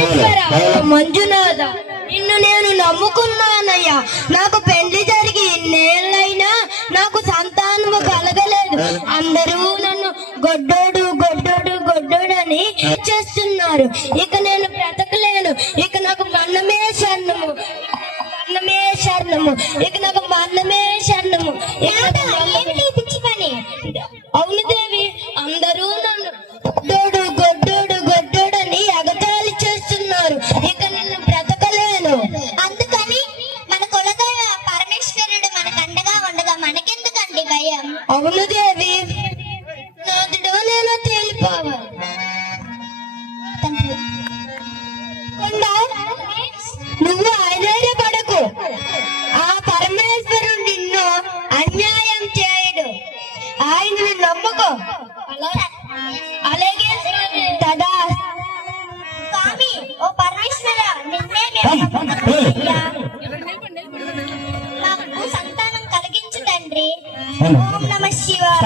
ఈశ్వర మంజునాథ, నిన్ను నేను నమ్ముకున్నానయ్యా. నాకు పెళ్లి జరిగి ఇన్నేళ్ళైనా నాకు సంతానము కలగలేదు. అందరూ నన్ను గొడ్డోడు గొడ్డోడు గొడ్డోడు అని చేస్తున్నారు. ఇక నేను బ్రతకలేను. ఇక నాకు మన్నమే శరణము, మన్నమే శరణము, ఇక నాకు మన్నమే శరణము. పిచ్చి పని. అవును దేవి, అందరూ నన్ను గొడ్డోడు గొడ్డోడు గొడ్డోడు అని ఎగతాళి చేస్తున్నారు. ఇక నిన్ను బ్రతకలేను. అందుకని మన కులదైవ పరమేశ్వరుడు మనకు అండగా ఉండగా మనకెందుకండి భయం? అవును దేవి, నాదుడో నేను తేలిపోవాలి. నువ్వు ఆశ్చర్యపడకు. ఆ పరమేశ్వరుడు నిన్ను అన్యాయం చేయడు. ఆయనను నమ్ముకో. అలాగే తదా. స్వామి, ఓ పరమేశ్వర, నిన్నే మేము నమ్ముతున్నామయ్యా. నాకు సంతానం కలిగించు తండ్రి. ఓం నమః శివాయ.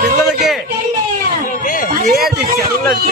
పిల్లలకి ఏది చెల్లదు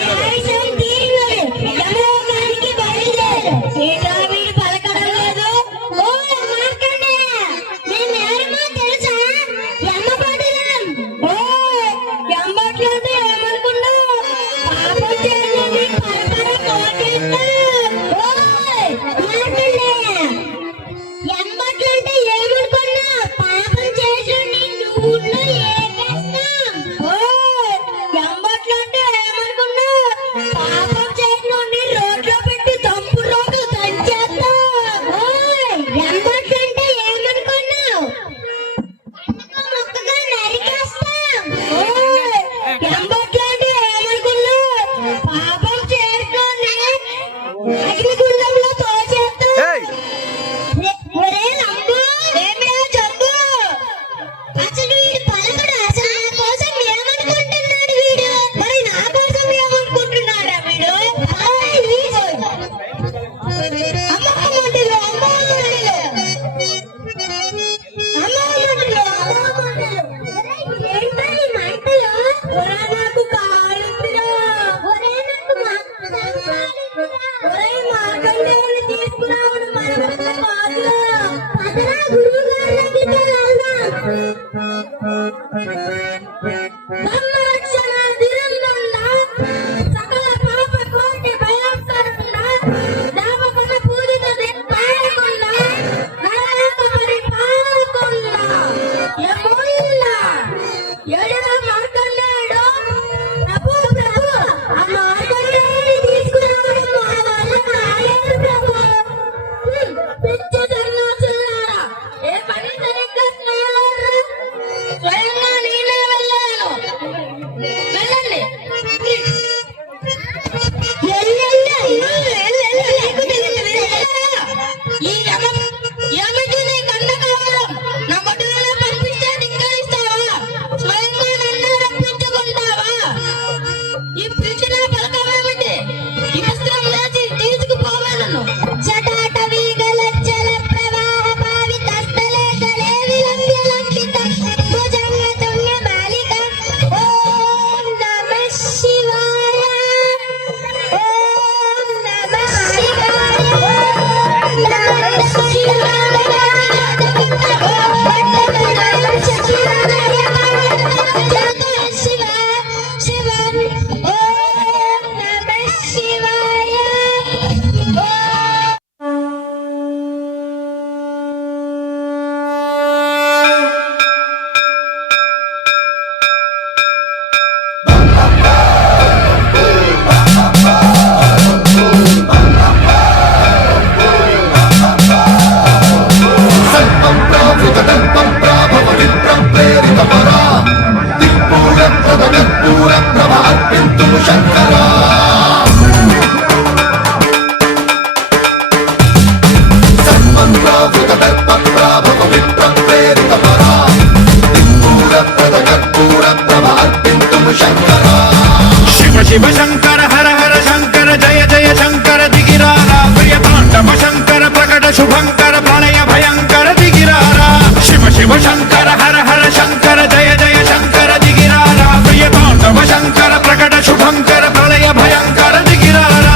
శివ శంకర హర హర శంకర జయ జయ శంకర దిగిరారా ప్రియ తాండవ శంకర ప్రకట శుభంకర ప్రళయ భయంకర దిగిరారా శివ శివ శంకర హర హర శంకర జయ జయ శంకర దిగిరారా ప్రియ తాండవ శంకర ప్రకట శుభంకర ప్రళయ భయంకర దిగిరారా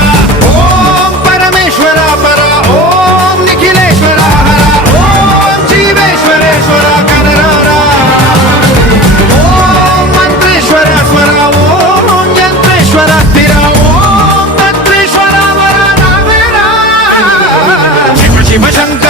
ఓం పరమేశ్వర పర ఓం నిఖిలేశ్వర హర ఓం జీవేశ్వరేశ్వర కరరారా ఓం మంత్రేశ్వర స్వర ఓం యంత్రేశ్వర స్థిర ఓం తంత్రేశ్వర వర రావేరా శివ శివ శంకర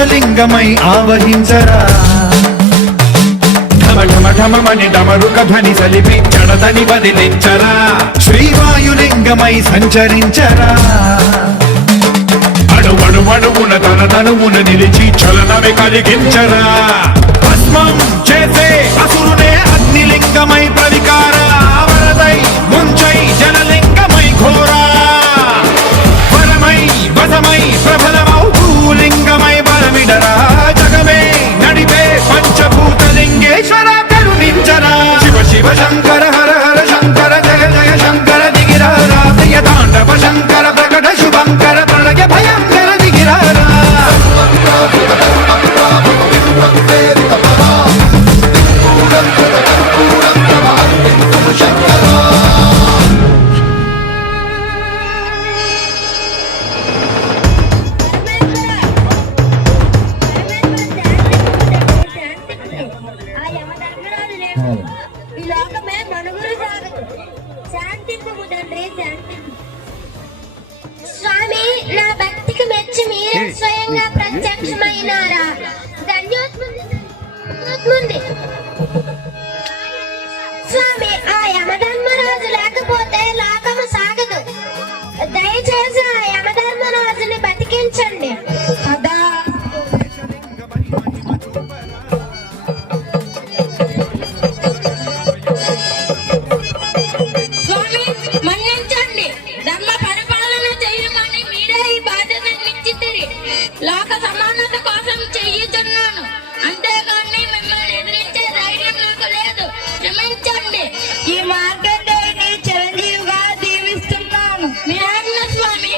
ఆకాశలింగమై ఆవహించరా ఢమ ఢమ ఢమమని డమరుక ధ్వని సలిపి జడదని వదిలించరా శ్రీవాయులింగమై సంచరించరా అణువణువున తన తనువున నిలిచి చలనమే కలిగించరా భస్మం చేసే అసురునే అగ్నిలింగమై ప్రవికార వరదై ముంచై జలలింగమై ఘోరా వరమై వసమై ప్రబలమౌ భూలింగమై బలమిడరా జగమే నడిపే పంచభూతలింగేశ్వర కరుణించరా శివ శివ శంకర హర హర శంకర జయ జయ శంకర దిగిరారా ప్రియ తాండవ శంకర ప్రకట శుభంకర ప్రళయ భయంకర దిగిరారా ఆ యమధర్మరాజు లేడు. ఈ లోకమే మనుగురు సాగదు. శాంతింపు తండ్రి, శాంతింపు. స్వామి, నా భక్తికి మెచ్చి మీరే స్వయంగా ప్రత్యక్షమైనారా? ధన్యోత్ముంది. స్వామి, ఆ యమధర్మరాజు లేకపోతే లోకము సాగదు. దయచేసి ఆ యమధర్మరాజుని బతికించండి. సదా స్వామి, మన్నించండి. ధర్మ పరిపాలన చేయమని మీరే ఈ బాధ్యతను ఇచ్చితిరి. లోక సమానత కోసం చెయ్యుతున్నాను. అంతేగాని మిమ్మల్ని ఎదిరించే ధైర్యం నాకు లేదు. క్షమించండి. ఈ మార్కండేయుని చిరంజీవిగా దీవిస్తున్నాను. మీ ఆజ్ఞ స్వామి.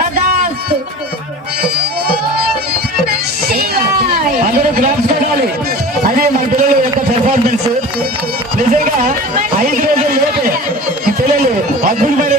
తదాస్తు. శివాయ. అందరూ క్లాప్స్ కొట్టాలి. అదే మన పిల్లల యొక్క పెర్ఫార్మెన్స్. నిజంగా 5 రోజుల లోపే ఈ పిల్లలు అద్భుతమైన